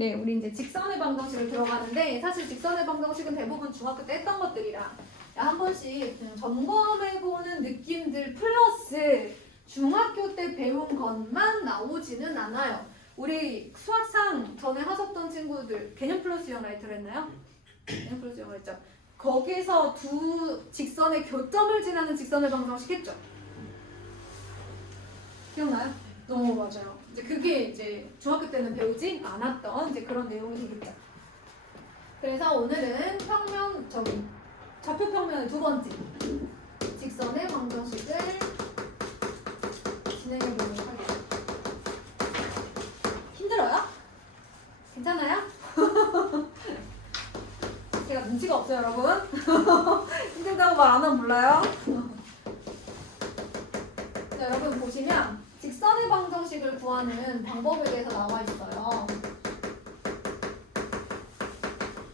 네, 우리 이제 직선의 방정식을 들어가는데 사실 직선의 방정식은 대부분 중학교 때 했던 것들이라 한 번씩 그냥 점검해보는 느낌들 플러스 중학교 때 배운 것만 나오지는 않아요. 우리 수학상 전에 하셨던 친구들 개념 플러스 영어라이트로 했나요? 개념 플러스 영어 했죠. 거기서 두 직선의 교점을 지나는 직선의 방정식 했죠? 기억나요? 맞아요. 이제 그게 이제 중학교 때는 배우지 않았던 이제 그런 내용이 되겠죠. 그래서 오늘은 좌표 평면의 두 번째 직선의 방정식을 진행해 보도록 하겠습니다. 힘들어요? 괜찮아요? 제가 눈치가 없어요, 여러분. 힘들다고 말 안 하면 몰라요. 자, 여러분 보시면 직선의 방정식을 구하는 방법에 대해서 나와 있어요.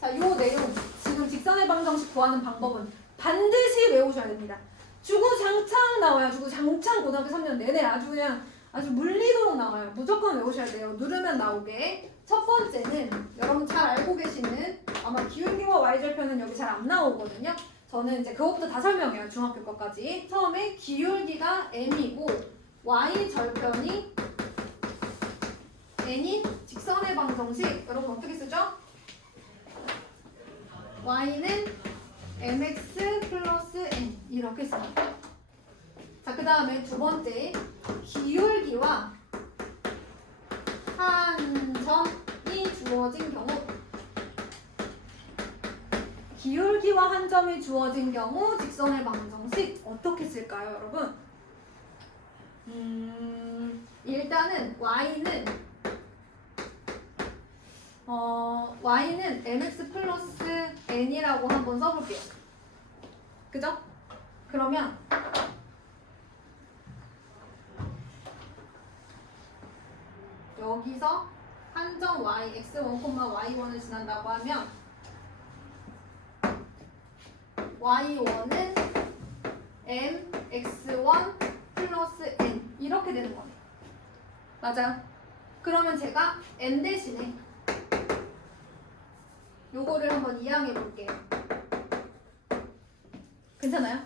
자, 요 내용 지금 직선의 방정식 구하는 방법은 반드시 외우셔야 됩니다. 주구장창 나와요. 주구장창 고등학교 3년 내내 아주 물리도록 나와요. 무조건 외우셔야 돼요. 누르면 나오게. 첫 번째는 여러분 잘 알고 계시는 아마 기울기와 y절편은 여기 잘 안 나오거든요. 저는 이제 그것부터 다 설명해요. 중학교 것까지. 처음에 기울기가 m이고 y절편이 n인 직선의 방정식. 여러분 어떻게 쓰죠? y는 mx 플러스 n 이렇게 씁니다. 자, 그 다음에 두 번째 기울기와 한 점이 주어진 경우 기울기와 한 점이 주어진 경우 직선의 방정식 어떻게 쓸까요, 여러분? 일단은 y는 mx 플러스 n이라고 한번 써볼게요. 그죠? 그러면 여기서 한 점 y, x1, y1을 지난다고 하면 y1은 mx1 플러스 n 이렇게 되는 거네. 맞아요? 그러면 제가 n 대신에 요거를 한번 이항해 볼게요. 괜찮아요?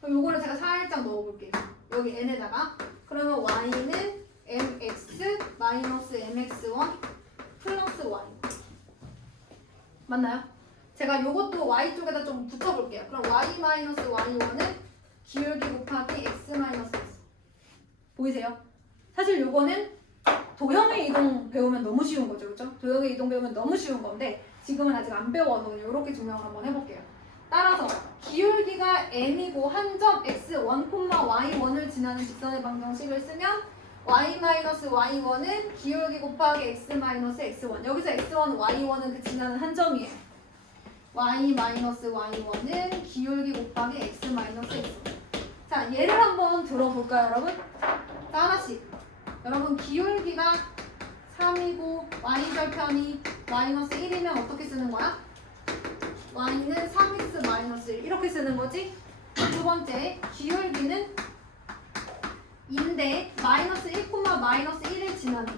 그럼 요거를 제가 살짝 넣어 볼게요. 여기 n에다가 그러면 y는 mx 마이너스 mx1 플러스 y 맞나요? 제가 요것도 y 쪽에다 좀 붙여볼게요. 그럼 y 마이너스 y1은 기울기 곱하기 x 마이너스 x 보이세요? 사실 요거는 도형의 이동 배우면 너무 쉬운 거죠, 그렇죠? 도형의 이동 배우면 너무 쉬운 건데 지금은 아직 안 배워서 그냥 이렇게 증명을 한번 해볼게요. 따라서 기울기가 n이고 한 점 x1, y1을 지나는 직선의 방정식을 쓰면 y-y1은 기울기 곱하기 x-x1 여기서 x1, y1은 그 지나는 한 점이에요. y-y1은 기울기 곱하기 x-x1 자, 얘를 한번 들어볼까요, 여러분? 자, 하나씩. 여러분 기울기가 3이고 y절편이 마이너스 1이면 어떻게 쓰는 거야? y는 3x 마이너스 1 이렇게 쓰는 거지? 두 번째 기울기는 인데 마이너스 1, 마이너스 1을 지나는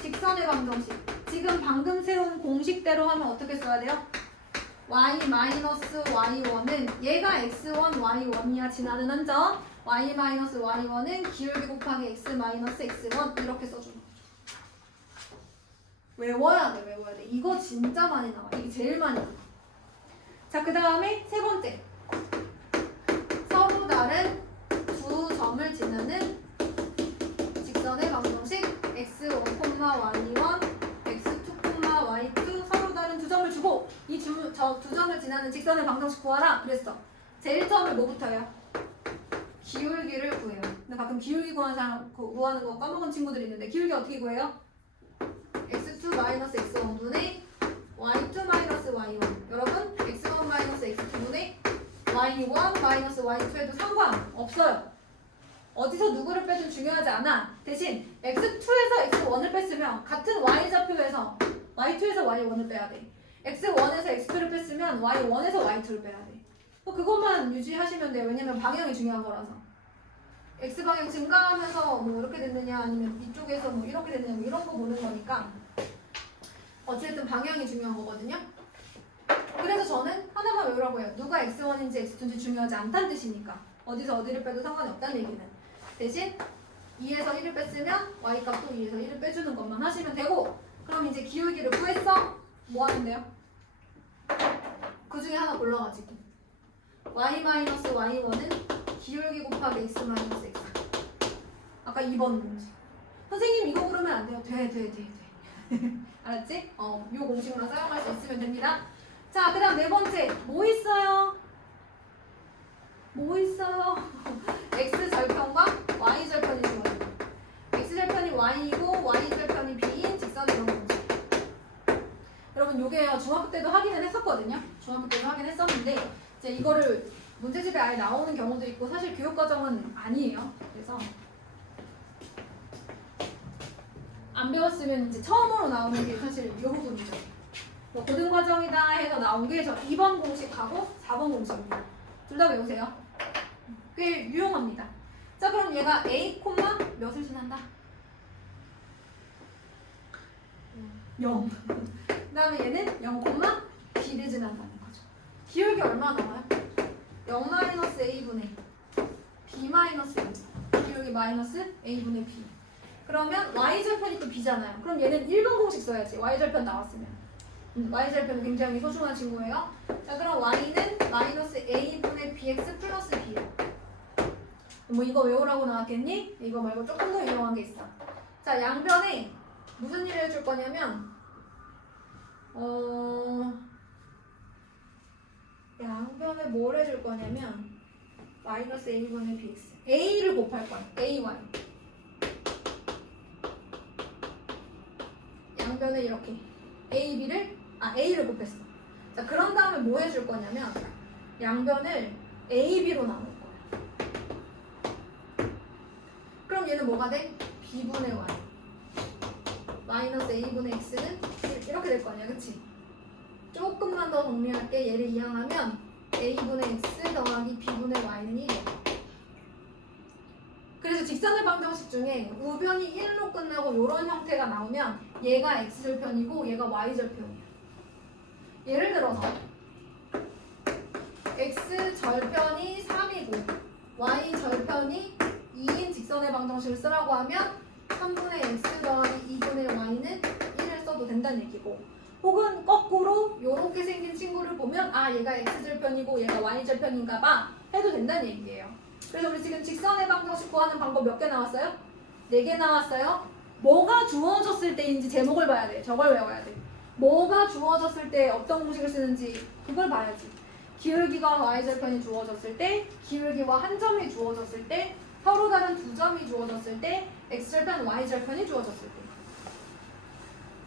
직선의 방정식. 지금 방금 세운 공식대로 하면 어떻게 써야 돼요? y 마이너스 y1은 얘가 x1, y1이야 지나는 한 점. y 마이너스 y1은 기울기 곱하기 x 마이너스 x1 이렇게 써주는 거죠. 외워야 돼. 이거 진짜 많이 나와. 이게 제일 많이 나와. 자, 그 다음에 세 번째. 서로 다른 두 점을 지나는 직선의 방정식 x1, y1, x2, y2 서로 다른 두 점을 주고 이 두 점을 지나는 직선의 방정식 구하라 그랬어. 제일 처음에 뭐부터요? 기울기를 구해요. 근데 가끔 기울기 구하는 거 까먹은 친구들이 있는데 기울기 어떻게 구해요? x2 x1분의 y2 y1 여러분 x1 x2분의 y1 y2에도 상관없어요. 어디서 누구를 빼도 중요하지 않아. 대신 x2에서 x1을 뺐으면 같은 y좌표에서 y2에서 y1을 빼야 돼. x1에서 x2를 뺐으면 y1에서 y2를 빼야 돼. 그것만 유지하시면 돼요. 왜냐면 방향이 중요한 거라서. x방향 증가하면서 뭐 이렇게 됐느냐 아니면 이쪽에서 뭐 이렇게 됐느냐 뭐 이런 거 보는 거니까 어쨌든 방향이 중요한 거거든요. 그래서 저는 하나만 외우라고 해요. 누가 x1인지 x2인지 중요하지 않다는 뜻이니까. 어디서 어디를 빼도 상관이 없다는 얘기는. 대신 2에서 1을 뺐으면 y값도 2에서 1을 빼주는 것만 하시면 되고, 그럼 이제 기울기를 구했어? 뭐 하면 돼요? 그 중에 하나 골라가지고 y-y1은 기울기 곱하기 x-x. 아까 2번 문제. 선생님 이거 그러면 안 돼요. 돼. 알았지? 요 공식만 사용할 수 있으면 됩니다. 자, 그 다음 네 번째. 뭐 있어요? x절편과 y절편이 주어집니다. x절편이 y이고 y절편이 b인 직선의 이동 공식. 여러분 요게요. 중학교 때도 확인을 했었거든요. 중학교 때도 확인했었는데 이제 이거를 문제집에 아예 나오는 경우도 있고 사실 교육과정은 아니에요. 그래서 안 배웠으면 이제 처음으로 나오는 게 사실 이 부분이죠. 뭐 고등과정이다 해서 나온 게 저 2번 공식하고 4번 공식입니다. 둘 다 외우세요. 꽤 유용합니다. 자, 그럼 얘가 a, 몇을 지난다? 0. 그 다음에 얘는 0, b를 지난다는 거죠. 기울기 얼마 나와요? 0-a분의 b-a. 기울기 마이너스 a분의 b. 그러면 y절편이 또 b잖아요. 그럼 얘는 1번 공식 써야지. y절편 나왔으면. y절편은 굉장히 소중한 친구예요. 자, 그럼 y는 마이너스 a분의 bx 플러스 b예요. 뭐 이거 외우라고 나왔겠니? 이거 말고 조금 더 유용한 게 있어. 자, 양변에 무슨 일을 해줄 거냐면 양변에 뭘 해줄 거냐면 마이너스 a분의 bx a를 곱할 거야. ay 양변에 이렇게 a를 곱했어. 자, 그런 다음에 뭐 해줄 거냐면 양변을 ab로 나눌 거야. 그럼 얘는 뭐가 돼? b분의 y 마이너스 a분의 x는 이렇게 될 거 아니야, 그치? 조금만 더 정리할게. 얘를 이항하면 a분의 x 더하기 b분의 y는 1이야. 그래서 직선의 방정식 중에 우변이 1로 끝나고 이런 형태가 나오면 얘가 x절편이고 얘가 y절편이야. 예를 들어서 x절편이 3이고 y절편이 2인 직선의 방정식을 쓰라고 하면 3분의 x 더하기 2분의 y는 1을 써도 된다는 얘기고, 혹은 거꾸로 이렇게 생긴 친구를 보면 아, 얘가 x절편이고 얘가 y절편인가 봐 해도 된다는 얘기예요. 그래서 우리 지금 직선의 방정식 구하는 방법 몇 개 나왔어요? 4개 나왔어요. 뭐가 주어졌을 때인지 제목을 봐야 돼. 저걸 외워야 돼. 뭐가 주어졌을 때 어떤 공식을 쓰는지 그걸 봐야지. 기울기가 y절편이 주어졌을 때, 기울기와 한 점이 주어졌을 때, 서로 다른 두 점이 주어졌을 때, x절편, y절편이 주어졌을 때.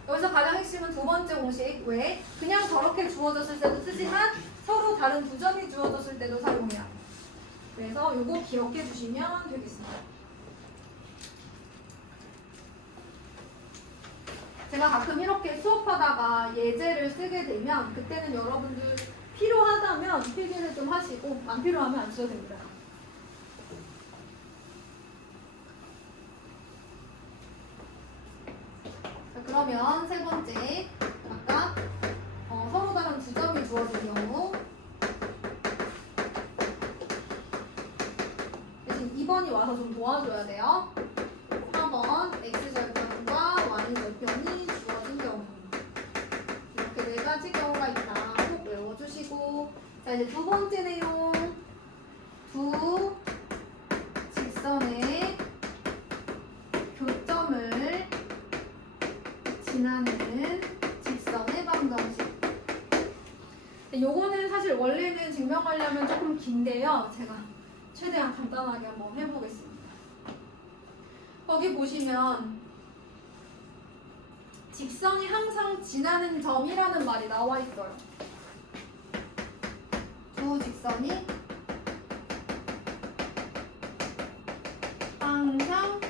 여기서 가장 핵심은 두 번째 공식. 왜? 그냥 저렇게 주어졌을 때도 쓰지만 서로 다른 두 점이 주어졌을 때도 사용해야 돼. 그래서 이거 기억해 주시면 되겠습니다. 제가 가끔 이렇게 수업하다가 예제를 쓰게 되면 그때는 여러분들 필요하다면 필기를 좀 하시고 안 필요하면 안 써도 됩니다. 자, 그러면 세 번째, 아까 서로 다른 두 점이 주어진 경우 대신 2번이 와서 좀 도와줘야 돼요. 4번 x절편과 y절편이 주어진 경우 이렇게 4가지 경우가 있다. 꼭 외워주시고, 자, 이제 두 번째 내용, 두 직선의 교점을 지나는 직선의 방정식. 요거는 사실 원래는 증명하려면 조금 긴데요. 제가 최대한 간단하게 한번 해보겠습니다. 거기 보시면 직선이 항상 지나는 점이라는 말이 나와 있어요. 두 직선이 항상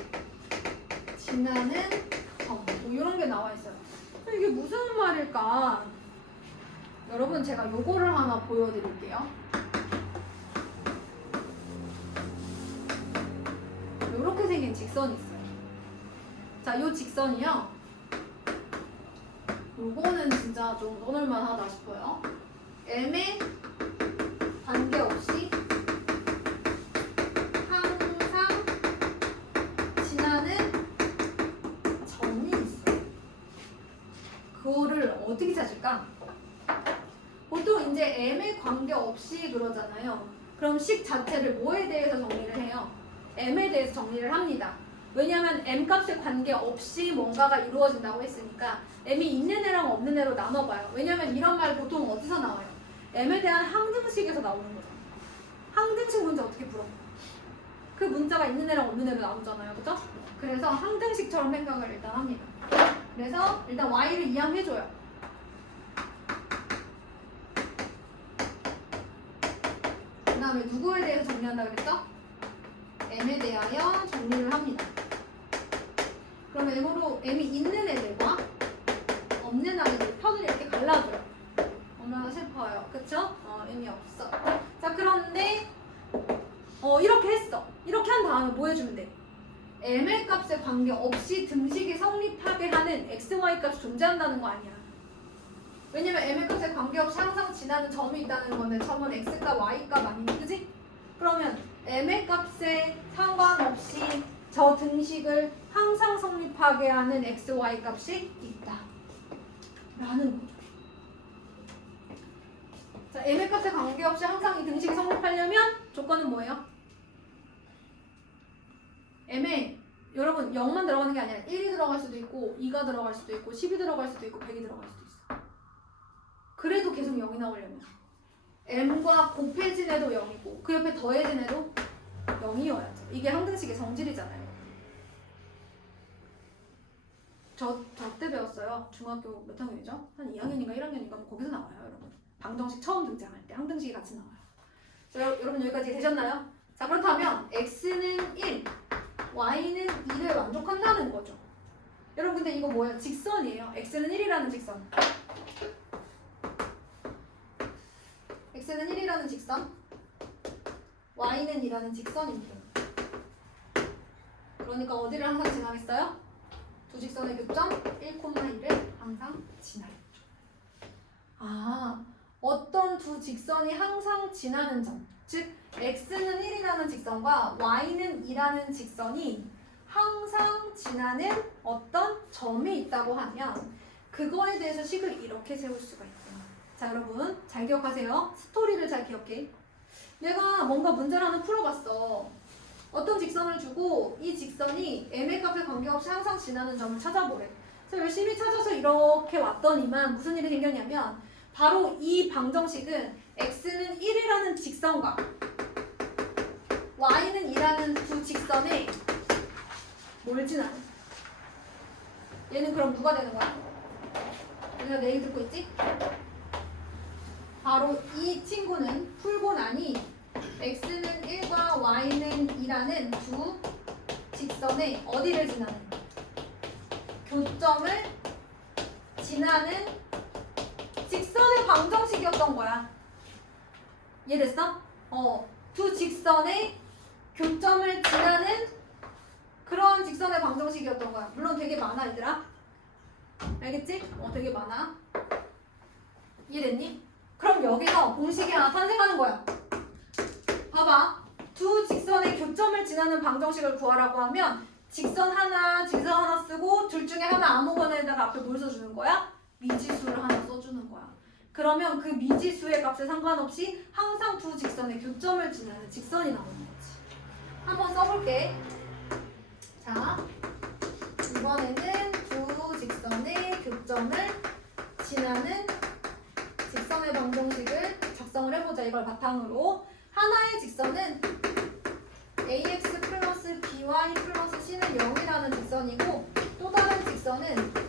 지나는 점, 뭐 이런 게 나와 있어요. 이게 무슨 말일까? 여러분, 제가 요거를 하나 보여드릴게요. 이렇게 생긴 직선이 있어요. 자, 이 직선이요. 요거는 진짜 좀 넣을만 하다 싶어요. M에 관계없이 항상 지나는 점이 있어요. 그거를 어떻게 찾을까? 보통 이제 M에 관계없이 그러잖아요. 그럼 식 자체를 뭐에 대해서 정리를 해요? M에 대해서 정리를 합니다. 왜냐하면 M 값에 관계없이 뭔가가 이루어진다고 했으니까 M이 있는 애랑 없는 애로 나눠봐요. 왜냐하면 이런 말 보통 어디서 나와요? M에 대한 항등식에서 나오는 거죠. 항등식 문제 어떻게 풀어? 그 문자가 있는 애랑 없는 애로 나오잖아요. 그죠? 그래서 항등식처럼 생각을 일단 합니다. 그래서 일단 Y를 이항해줘요. 그 다음에 누구에 대해서 정리한다고 그랬죠? M에 대하여 정리를 합니다. 그러면 M으로 M이 있는 애들과 없는 아이들 편을 이렇게 갈라줘요. 얼마나 슬퍼요. 그쵸? M이 없어. 자, 그런데 이렇게 했어. 이렇게 한 다음에 뭐 해주면 돼? M의 값에 관계없이 등식이 성립하게 하는 XY 값이 존재한다는 거 아니야. 왜냐면 M의 값에 관계없이 항상 지나는 점이 있다는 건데 점은 X값, Y값 아니니, 그지? 그러면 M의 값에 상관없이 저 등식을 항상 성립하게 하는 XY 값이 있다. 라는 거죠. 자, M의 값에 관계없이 항상 이 등식이 성립하려면 조건은 뭐예요? M에 여러분 0만 들어가는 게 아니라 1이 들어갈 수도 있고 2가 들어갈 수도 있고 10이 들어갈 수도 있고 100이 들어갈 수도 있어. 그래도 계속 0이 나오려면 M과 곱해진 애도 0이고 그 옆에 더해진 애도 0이어야죠. 이게 항등식의 성질이잖아요. 저 때 배웠어요. 중학교 몇 학년이죠? 한 2학년인가 1학년인가 뭐 거기서 나와요, 여러분. 방정식 처음 등장할 때 항등식이 같이 나와요. 자, 여러분 여기까지 되셨나요? 자, 그렇다면 x는 1, y는 2를 만족한다는 거죠. 여러분 근데 이거 뭐예요? 직선이에요. x는 1이라는 직선. x는 1이라는 직선, y는 2라는 직선입니다. 그러니까 어디를 항상 지나겠어요? 두 직선의 교점 1,2를 항상 지나겠죠. 어떤 두 직선이 항상 지나는 점, 즉 x는 1이라는 직선과 y는 2라는 직선이 항상 지나는 어떤 점이 있다고 하면 그거에 대해서 식을 이렇게 세울 수가 있어요. 자, 여러분 잘 기억하세요. 스토리를 잘 기억해. 내가 뭔가 문제를 하나 풀어봤어. 어떤 직선을 주고 이 직선이 M의 값에 관계없이 항상 지나는 점을 찾아보래. 그래서 열심히 찾아서 이렇게 왔더니만 무슨 일이 생겼냐면 바로 이 방정식은 x는 1이라는 직선과 y는 2라는 두 직선에 뭘 지나는? 얘는 그럼 누가 되는 거야? 우리가 내 얘기 듣고 있지? 바로 이 친구는 풀고 나니 x는 1과 y는 2라는 두 직선에 어디를 지나는? 교점을 지나는 직선의 방정식이었던 거야. 이해됐어? 두 직선의 교점을 지나는 그런 직선의 방정식이었던 거야. 물론 되게 많아, 얘들아. 알겠지? 되게 많아. 이해됐니? 그럼 여기서 공식이 하나 탄생하는 거야. 봐봐. 두 직선의 교점을 지나는 방정식을 구하라고 하면 직선 하나 쓰고 둘 중에 하나 아무거나에다가 앞에 뭘 써주는 거야? 미지수를 하나 써주는 거야. 그러면 그 미지수의 값에 상관없이 항상 두 직선의 교점을 지나는 직선이 나오는 거지. 한번 써볼게. 자, 이번에는 두 직선의 교점을 지나는 직선의 방정식을 작성을 해보자. 이걸 바탕으로 하나의 직선은 ax 플러스 by 플러스 c는 0이라는 직선이고 또 다른 직선은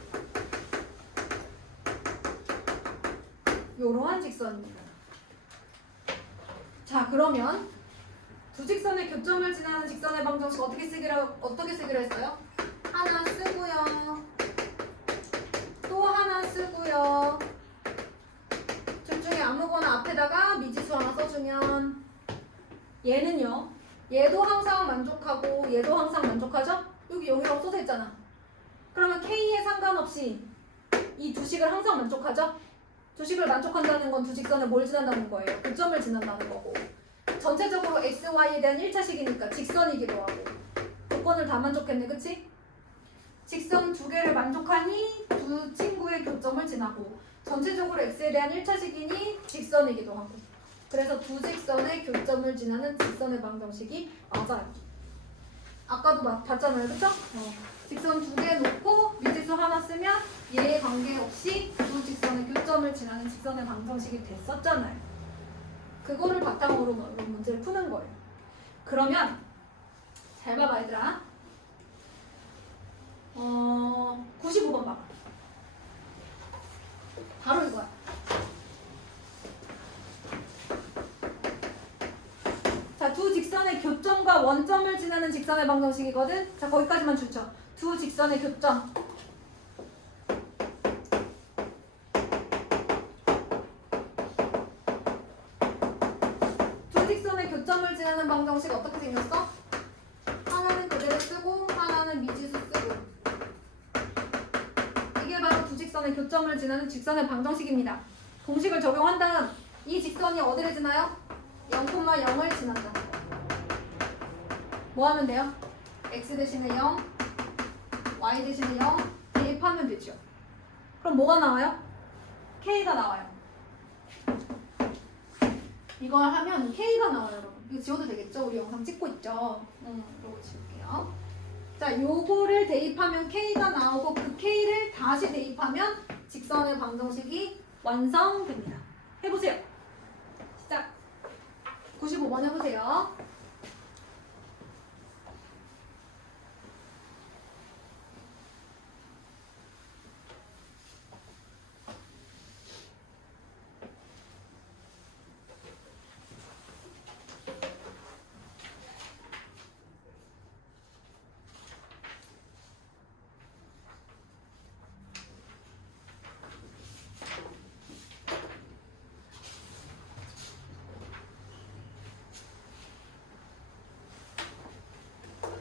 이러한 직선입니다. 자, 그러면 두 직선의 교점을 지나는 직선의 방정식 어떻게 쓰기로 했어요? 하나 쓰고요. 또 하나 쓰고요. 둘 중에 아무거나 앞에다가 미지수 하나 써주면 얘는요. 얘도 항상 만족하고 얘도 항상 만족하죠? 여기 0이라고 써져 있잖아. 그러면 K에 상관없이 이 두 식을 항상 만족하죠? 두 식을 만족한다는 건 두 직선을 뭘 지난다는 거예요? 교점을 지난다는 거고 전체적으로 x, y에 대한 1차식이니까 직선이기도 하고 조건을 다 만족했네, 그치? 직선 두 개를 만족하니 두 친구의 교점을 지나고 전체적으로 x에 대한 1차식이니 직선이기도 하고 그래서 두 직선의 교점을 지나는 직선의 방정식이 맞아요. 아까도 봤잖아요, 그쵸? 직선 두 개 놓고 미지수 하나 쓰면 얘에 관계없이 두 직선의 교점을 지나는 직선의 방정식이 됐었잖아요. 그거를 바탕으로 문제를 푸는 거예요. 그러면 잘 봐봐 얘들아. 95번 봐봐. 바로 이거야. 자, 두 직선의 교점과 원점을 지나는 직선의 방정식이거든. 자, 거기까지만 주죠. 두 직선의 교점. 두 직선의 교점을 지나는 방정식 어떻게 생겼어? 하나는 그대로 쓰고 하나는 미지수 쓰고. 이게 바로 두 직선의 교점을 지나는 직선의 방정식입니다. 공식을 적용한 다음 이 직선이 어디를 지나요? 0,0을 지난다. 뭐 하면 돼요? x 대신에 0, y 대신에 0 대입하면 되죠. 그럼 뭐가 나와요? k가 나와요. 이걸 하면 k가 나와요, 여러분. 이거 지워도 되겠죠? 우리 영상 찍고 있죠? 이러고 지울게요. 자, 요거를 대입하면 k가 나오고 그 k를 다시 대입하면 직선의 방정식이 완성됩니다. 해보세요. 시작. 95번 해보세요.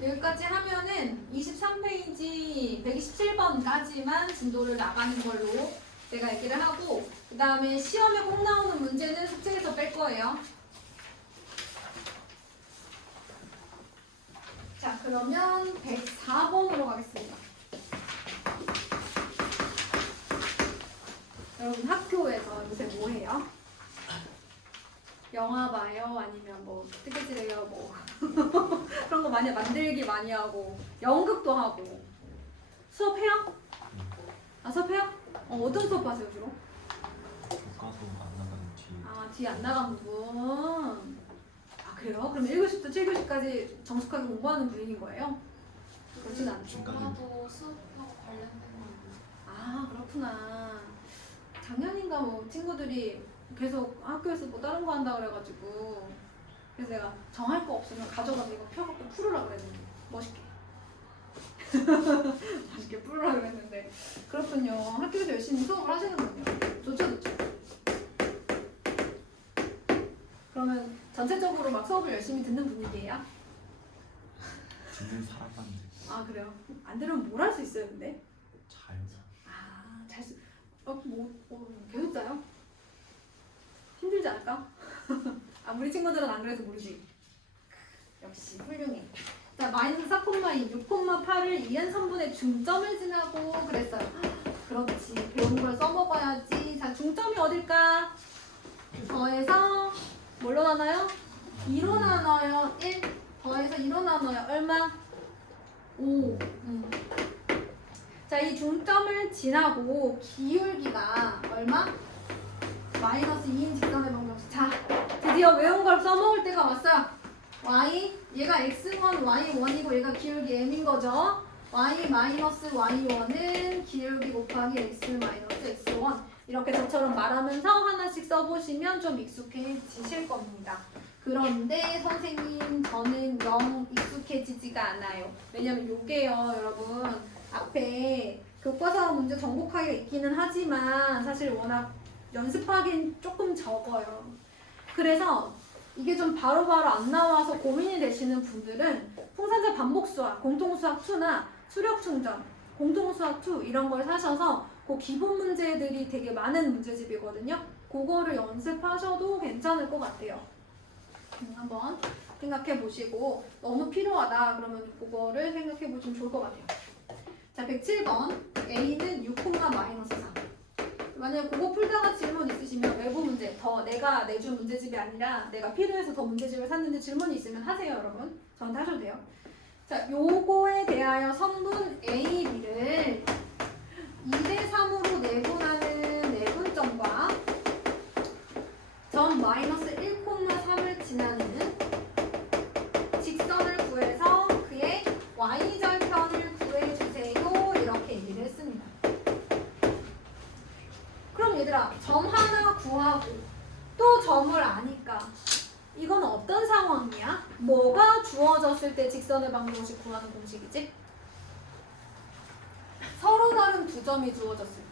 여기까지 하면은 23페이지 127번까지만 진도를 나가는 걸로 내가 얘기를 하고 그 다음에 시험에 꼭 나오는 문제는 숙제에서 뺄 거예요. 자, 그러면 104번으로 가겠습니다. 여러분 학교에서 요새 뭐 해요? 영화 봐요? 아니면 뭐 뜨개질해요? 뭐 그런 거 많이 만들기 많이 하고 연극도 하고 수업해요? 아 수업해요? 어떤 수업 하세요 주로? 교과서 안 나가는 뒤. 아 뒤에 안 나간 부분. 아 그래요? 그럼 1교시부터 7교시까지 정숙하게 공부하는 분위기인 거예요? 그렇진 않죠. 중간에 영화도 수업하고 관련된 거. 아 그렇구나. 작년인가 뭐 친구들이 계속 학교에서 뭐 다른 거 한다 그래가지고 그래서 내가 정할 거 없으면 가져가서 이거 펴갖고 풀으라 그랬는데 멋있게 멋있게 풀으라 그랬는데 그렇군요. 학교에서 열심히 수업을 하시는군요. 좋죠 좋죠. 그러면 전체적으로 막 수업을 열심히 듣는 분위기예요? 듣는 사람한테 아 그래요? 안 들으면 뭘 할 수 있어요 근데? 자요. 잘 쓰... 계속 자요? 힘들지 않을까? 아, 우리 친구들은 안 그래서 모르지. 역시 훌륭해. 자, 마이너스 4,2, 6,8을 이은선분의 중점을 지나고 그랬어요. 그렇지. 배운 걸 써먹어야지. 자, 중점이 어딜까? 더해서 뭘로 나눠요? 2로 나눠요. 1 더해서 2로 나눠요. 얼마? 5. 자, 이 중점을 지나고 기울기가 얼마? 마이너스 2인 직선의 방정식. 자, 드디어 외운 걸 써먹을 때가 왔어요. y, 얘가 x1, y1이고 얘가 기울기 m인 거죠. y 마이너스 y1은 기울기 곱하기 x 마이너스 x1. 이렇게 저처럼 말하면서 하나씩 써보시면 좀 익숙해지실 겁니다. 그런데 선생님 저는 영 익숙해지지가 않아요. 왜냐면 요게요 여러분 앞에 교과서 문제 정복하기가 있기는 하지만 사실 워낙 연습하기는 조금 적어요. 그래서 이게 좀 바로바로 안 나와서 고민이 되시는 분들은 풍산자 반복수학, 공통수학 2나 수력충전, 공통수학 2 이런 걸 사셔서 그 기본 문제들이 되게 많은 문제집이거든요. 그거를 연습하셔도 괜찮을 것 같아요. 한번 생각해 보시고 너무 필요하다 그러면 그거를 생각해 보시면 좋을 것 같아요. 자, 107번 A는 6, 마이너스 4. 만약에 그거 풀다가 질문 있으시면 외부 문제 더 내가 내준 문제집이 아니라 내가 필요해서 더 문제집을 샀는데 질문이 있으면 하세요, 여러분. 저한테 하셔도 돼요. 자, 요거에 대하여 성분 A, B를 2대3으로 내분하는 내분점과 점 마이너스 1,3을 지나는 직선을 구해서 그의 y절편을 구해주세요. 이렇게 얘기를 했습니다. 그럼 얘들아, 점 하나 구하고 또 점을 아니까 이건 어떤 상황이야? 뭐가 주어졌을 때 직선의 방정식 구하는 공식이지? 서로 다른 두 점이 주어졌을 때.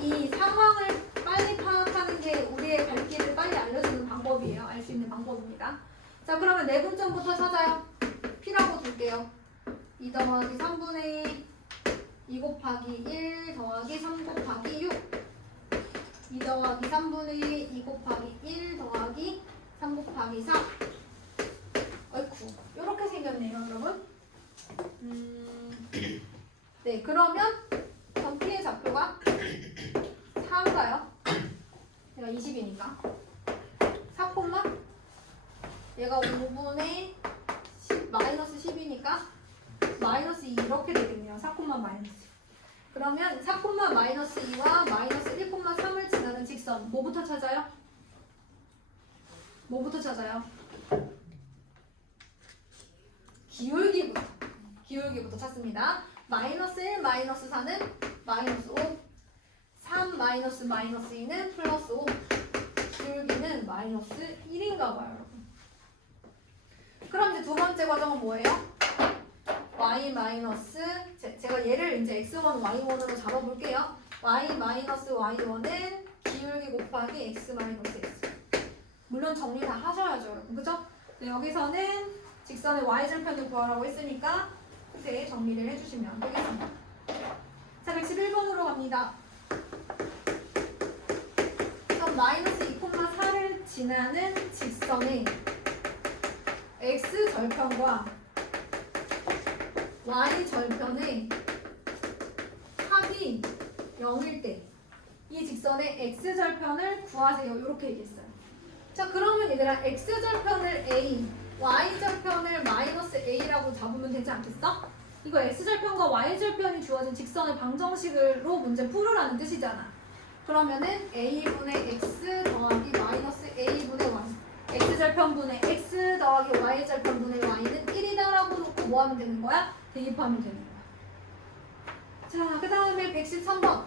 이 상황을 빨리 파악하는 게 우리의 갈 길을 빨리 알려주는 방법이에요. 알 수 있는 방법입니다. 자, 그러면 내분점부터 찾아요. P라고 둘게요. 2 더하기 3분의 2 곱하기 1 더하기 3 곱하기 6 2 더하기 3분의 2 곱하기 1 더하기 3 곱하기 4 어이쿠 이렇게 생겼네요, 여러분. 네, 그러면 점 P의 좌표가 4인가요? 얘가 20이니까 4 콤마 얘가 5분의 10 마이너스 10이니까 마이너스 2 이렇게 되겠네요. 4 콤마 마이너스. 그러면 4 콤마 마이너스 2와 마이너스 1 콤마 3을 지나는 직선 뭐부터 찾아요? 뭐부터 찾아요? 기울기부터 찾습니다. 마이너스 1 마이너스 4는 마이너스 5 3 마이너스 마이너스 2는 플러스 5 기울기는 마이너스 1인가 봐요, 여러분. 그럼 이제 두 번째 과정은 뭐예요? y 마이너스 제가 얘를 이제 x1, y1으로 잡아볼게요. y 마이너스 y1은 기울기 곱하기 x 마이너스 x. 물론 정리 다 하셔야죠, 여러분. 그죠? 네, 여기서는 직선의 y절편을 구하라고 했으니까 끝에 정리를 해주시면 되겠습니다. 자, 111번으로 갑니다. 점 마이너스 2,4를 지나는 직선의 x절편과 y절편의 합이 0일 때 이 직선의 x절편을 구하세요. 이렇게 얘기했어요. 자, 그러면 얘들아 x절편을 a, y절편을 마이너스 a라고 잡으면 되지 않겠어? 이거 x절편과 y절편이 주어진 직선의 방정식으로 문제 풀으라는 뜻이잖아. 그러면은 a분의 x 더하기 마이너스 a분의 y x절편분의 x 더하기 y절편분의 y는 1이다라고 놓고 뭐 하면 되는 거야? 대입하면 되는 거야. 자, 그 다음에 113번.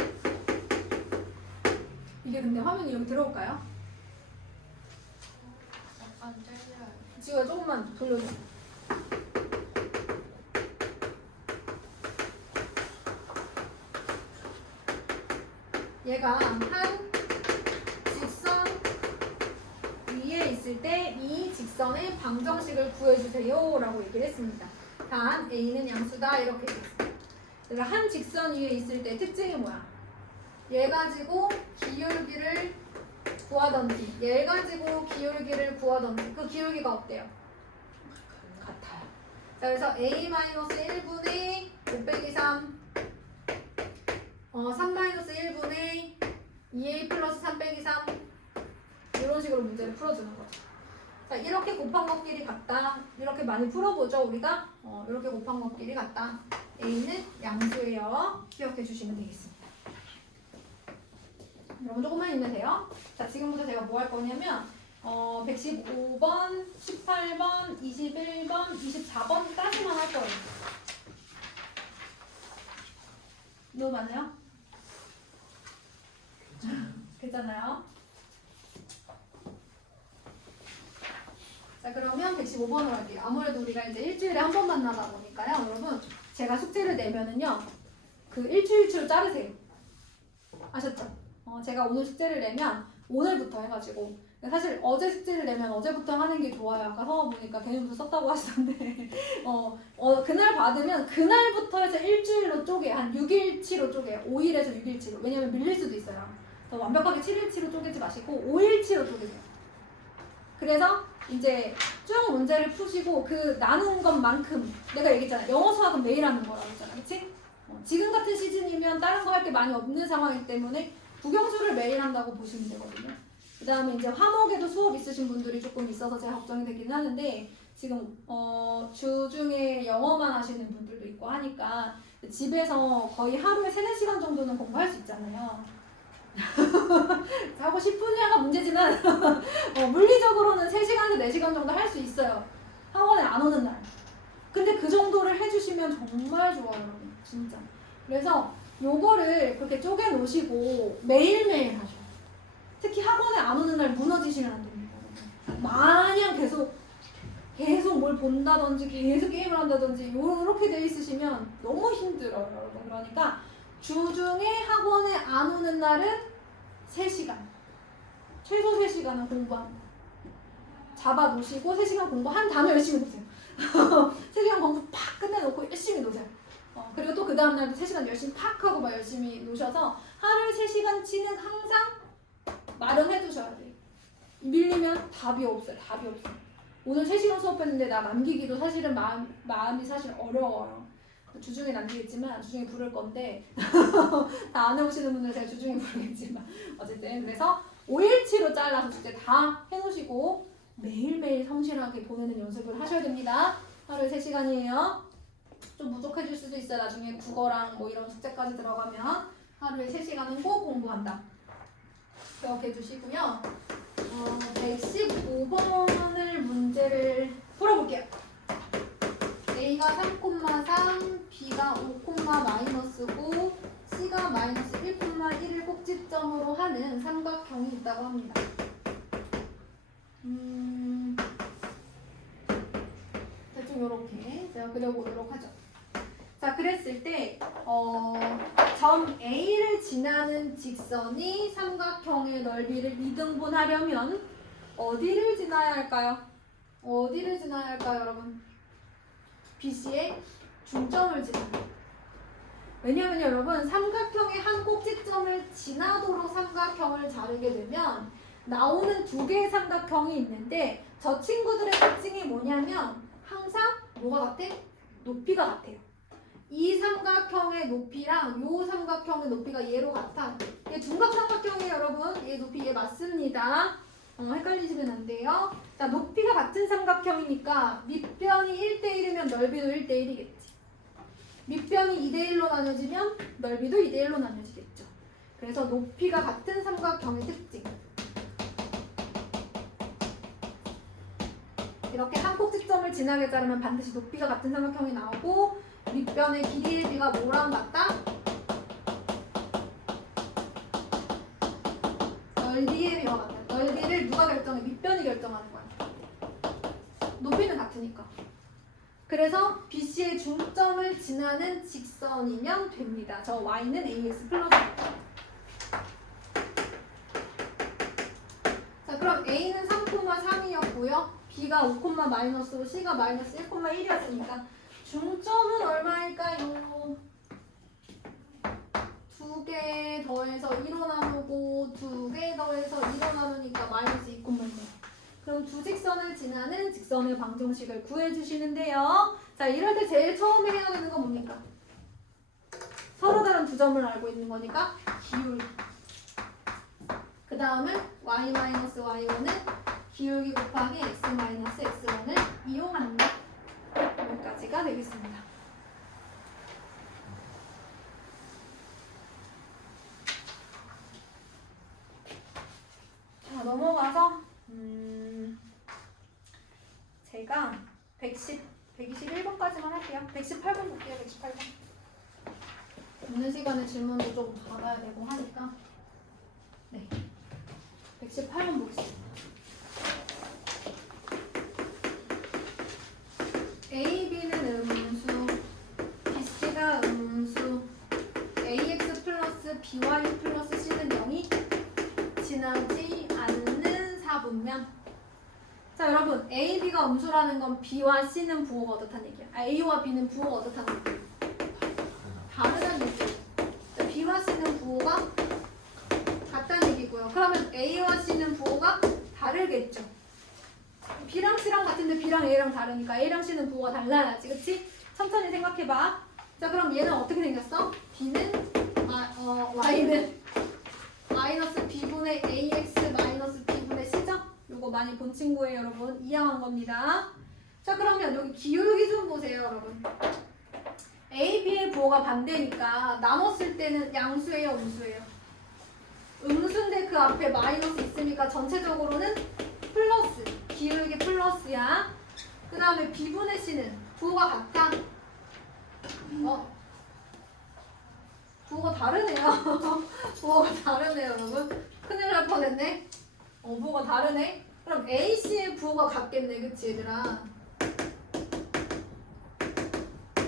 이게 근데 화면이 여기 들어올까요? 약간 잘려요. 지금 조금만 돌려줘. 얘가 한 직선 위에 있을 때 이 직선의 방정식을 구해주세요 라고 얘기를 했습니다. 단 A는 양수다 이렇게 얘기했어요. 그러니까 한 직선 위에 있을 때 특징이 뭐야? 얘 가지고 기울기를 구하던지 얘 가지고 기울기를 구하던지 그 기울기가 어때요? 같아요. 자, 그래서 A-1분의 5 빼기 3 3-1분의 2A 플러스 3 빼기 3 이런 식으로 문제를 풀어주는 거죠. 자, 이렇게 곱한 것끼리 같다. 이렇게 많이 풀어보죠, 우리가. 이렇게 곱한 것끼리 같다. A는 양수예요. 기억해 주시면 되겠습니다. 여러분 조금만 힘내세요. 자, 지금부터 제가 뭐 할 거냐면 115번, 18번, 21번, 24번까지만 할 거예요. 너무 많아요? 괜찮아요? 자, 그러면 115번으로 할게요. 아무래도 우리가 이제 일주일에 한 번 만나다 보니까요, 여러분 제가 숙제를 내면은요 그 일주일치로 자르세요. 아셨죠? 제가 오늘 숙제를 내면 오늘부터 해가지고 사실 어제 숙제를 내면 어제부터 하는 게 좋아요. 아까 성화 보니까 개념부터 썼다고 하시던데 그날 받으면 그날부터 해서 일주일로 쪼개 한 6일치로 쪼개요. 5일에서 6일치로. 왜냐면 밀릴 수도 있어요. 그래서 완벽하게 7일치로 쪼개지 마시고 5일치로 쪼개세요. 그래서 이제 쭉 문제를 푸시고 그 나눈 것만큼 내가 얘기했잖아. 영어 수학은 매일 하는 거라고 했잖아. 그치? 지금 같은 시즌이면 다른 거 할 게 많이 없는 상황이기 때문에 국영수를 매일 한다고 보시면 되거든요. 그 다음에 이제 화목에도 수업 있으신 분들이 조금 있어서 제가 걱정이 되긴 하는데 지금 주중에 영어만 하시는 분들도 있고 하니까 집에서 거의 하루에 3-4시간 정도는 공부할 수 있잖아요. 하고 싶으냐가 문제지만 물리적으로는 3시간에서 4시간 정도 할 수 있어요. 학원에 안 오는 날. 근데 그 정도를 해주시면 정말 좋아요, 여러분. 진짜. 그래서 요거를 그렇게 쪼개 놓으시고 매일매일 하셔요. 특히 학원에 안 오는 날 무너지시면 안 됩니다. 마냥 계속 뭘 본다든지 계속 게임을 한다든지 요렇게 돼 있으시면 너무 힘들어요, 여러분. 그러니까 주중에 학원에 안 오는 날은 3시간. 최소 3시간은 공부합니다. 잡아 놓으시고 3시간 공부한 다음에 열심히 노세요. 3시간 공부 팍 끝내놓고 열심히 노세요. 그리고 또 그 다음날도 3시간 열심히 팍 하고 막 열심히 노셔서 하루에 3시간치는 항상 마련해 두셔야 돼요. 밀리면 답이 없어요. 답이 없어요. 오늘 3시간 수업했는데 나 남기기도 사실은 마음이 사실 어려워요. 주중에 남기겠지만 주중에 부를 건데 다 안 해오시는 분들 제가 주중에 부르겠지만 어쨌든 그래서 5일치로 잘라서 주제 다 해놓으시고 매일매일 성실하게 보내는 연습을 하셔야 됩니다. 하루에 3시간이에요. 좀 부족해질 수도 있어요. 나중에 국어랑 뭐 이런 숙제까지 들어가면 하루에 3시간은 꼭 공부한다. 기억해 주시고요. 115번을 문제를 풀어볼게요. A가 3,3, B가 5,-5, C가 마이너스 1,1을 꼭지점으로 하는 삼각형이 있다고 합니다. 대충 이렇게 제가 그려보도록 하죠. 자, 그랬을 때 점 A를 지나는 직선이 삼각형의 넓이를 이등분하려면 어디를 지나야 할까요? 어디를 지나야 할까요, 여러분? BC의 중점을 지나요. 왜냐면 여러분 삼각형의 한 꼭지점을 지나도록 삼각형을 자르게 되면 나오는 2개의 삼각형이 있는데 저 친구들의 특징이 뭐냐면 항상 뭐가 같아? 높이가 같아요. 이 삼각형의 높이랑 요 삼각형의 높이가 얘로 같아. 얘 둔각 삼각형이에요, 여러분. 얘 높이 얘 맞습니다. 헷갈리시면 안 돼요. 자, 높이가 같은 삼각형이니까 밑변이 1대1이면 넓이도 1대1이겠지. 밑변이 2대1로 나눠지면 넓이도 2대1로 나눠지겠죠. 그래서 높이가 같은 삼각형의 특징. 이렇게 한 꼭지점을 지나게 자르면 반드시 높이가 같은 삼각형이 나오고 밑변의 길이의 비가 뭐랑 같다? 넓이의 비와 같다. 넓이를 누가 결정해? 밑변이 결정하는 거야. 높이는 같으니까. 그래서 BC의 중점을 지나는 직선이면 됩니다. 저 Y는 AX 플러스입니다. 자, 그럼 A는 3,3이었고요. B가 5,-5, C가 마이너스 1,1이었으니까 중점은 얼마일까요? 2개 더해서 1로 나누고 2개 더해서 2로 나누니까 마이너스 2,1. 그럼 두 직선을 지나는 직선의 방정식을 구해주시는데요. 자, 이럴 때 제일 처음에 해야 되는 건 뭡니까? 서로 다른 두 점을 알고 있는 거니까 기울기. 그 다음은 y-y1은 기울기 곱하기 x-x1을 이용한다. 여기까지가 되겠습니다. 자, 넘어가서 제가 121번까지만 할게요. 118번 볼게요. 118번. 있는 시간에 질문도 좀 받아야 되고 하니까. 네. 118번 보겠습니다. A, B는 음수, BC가 음수, AX 플러스 BY 플러스 C는 0이 지나지 않는 사분. 분면. 자 여러분 A, B가 음수라는 건 B와 C는 부호가 어떻다는 얘기야. A와 B는 부호가 어떻다는 얘기야. 다르다는 얘기예요. 자, B와 C는 부호가 같다는 얘기고요. 그러면 A와 C는 부호가 다르겠죠. B랑 C랑 같은데 B랑 A랑 다르니까 A랑 C는 부호가 달라야지. 그치? 천천히 생각해봐. 자 그럼 얘는 어떻게 생겼어? B는 Y는 마이너스 B분의 AX 마이너스 B분의 C죠? 요거 많이 본 친구예요 여러분. 이해한 겁니다. 자 그러면 여기 기울기 좀 보세요 여러분. A, B의 부호가 반대니까 나눴을 때는 양수예요 음수예요? 음수인데 그 앞에 마이너스 있으니까 전체적으로는 플러스. 기울기 플러스야. 그 다음에 B분의 C는 부호가 같다. 부호가 다르네요. 부호가 다르네요 여러분. 큰일 날 뻔했네. 부호가 다르네. 그럼 AC의 부호가 같겠네. 그치 얘들아.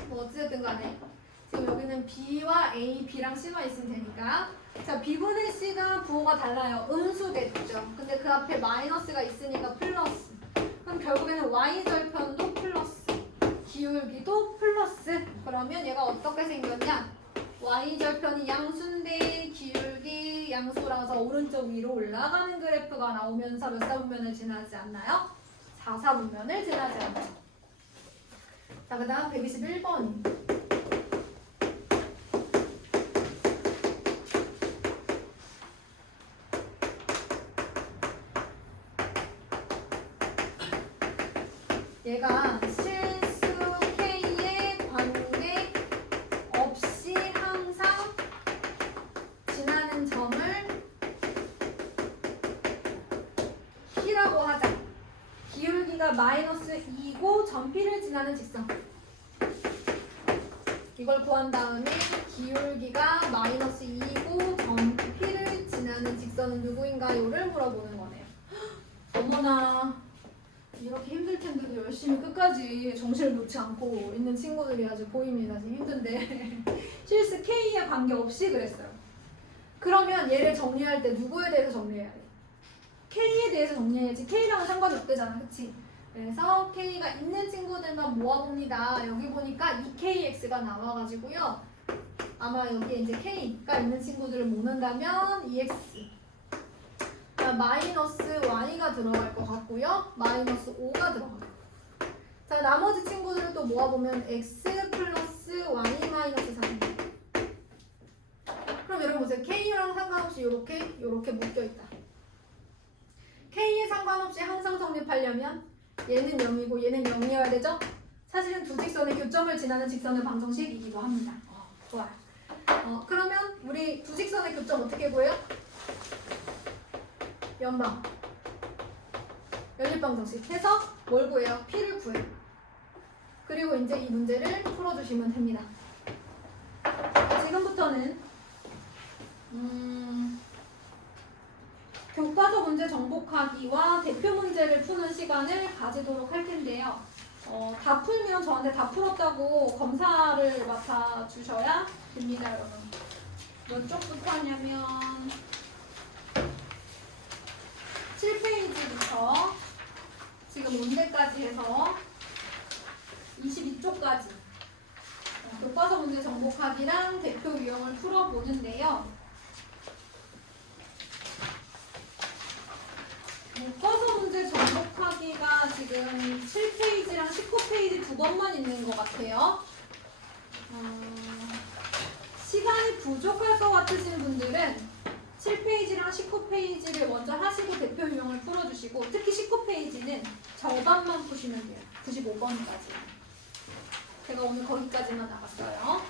뭐 어찌됐든 간에 지금 여기는 B와 A, B랑 C만 있으면 되니까. 자 B분의 C가 부호가 달라요. 음수겠죠. 근데 그 앞에 마이너스가 있으니까 플러스. 그럼 결국에는 Y절편도 플러스. 기울기도 플러스. 그러면 얘가 어떻게 생겼냐? Y절편이 양수인데 기울기 양수라서 오른쪽 위로 올라가는 그래프가 나오면서 몇 사분면을 지나지 않나요? 4사분면을 지나지 않죠. 자, 그 다음 121번. 얘가 실수 K의 관계 없이 항상 지나는 점을 P라고 하자. 기울기가 마이너스 2고 점 P를 지나는 직선. 이걸 구한 다음에 기울기가 마이너스 2고 점 P를 지나는 직선은 누구인가요를 물어보는 거네요. 어머나 이렇게 힘들 텐데도 열심히 끝까지 정신을 놓지 않고 있는 친구들이 아주 보입니다. 지금 힘든데 실수 K에 관계없이 그랬어요. 그러면 얘를 정리할 때 누구에 대해서 정리해야 돼? K에 대해서 정리해야지. K랑은 상관이 없대잖아. 그치? 그래서 K가 있는 친구들만 모아봅니다. 여기 보니까 2KX가 나와가지고요. 아마 여기에 이제 K가 있는 친구들을 모는다면 EX 마이너스 Y가 들어갈 것 같고요. 마이너스 5가 들어가요. 자 나머지 친구들을 또 모아보면 X 플러스 Y 마이너스 3. 그럼 여러분 보세요. K랑 상관없이 요렇게 묶여있다. K에 상관없이 항상 성립하려면 얘는 0이고 얘는 0이어야 되죠? 사실은 두 직선의 교점을 지나는 직선의 방정식이기도 합니다. 좋아요. 그러면 우리 두 직선의 교점 어떻게 구해요? 연방 연립방정식 해서 뭘 구해요? P를 구해요. 그리고 이제 이 문제를 풀어주시면 됩니다. 지금부터는 교과서 문제 정복하기와 대표 문제를 푸는 시간을 가지도록 할 텐데요. 다 풀면 저한테 다 풀었다고 검사를 맡아주셔야 됩니다, 여러분. 몇 쪽부터 하냐면 7페이지부터 지금 문제까지 해서 22쪽까지 교과서 문제 정복하기랑 대표 유형을 풀어보는데요. 교과서 문제 정복하기가 지금 7페이지랑 19페이지 두 번만 있는 것 같아요. 시간이 부족할 것 같으신 분들은 7페이지랑 19페이지를 먼저 하시고 대표 유형을 풀어주시고 특히 19페이지는 절반만 푸시면 돼요. 95번까지. 제가 오늘 거기까지만 나갔어요.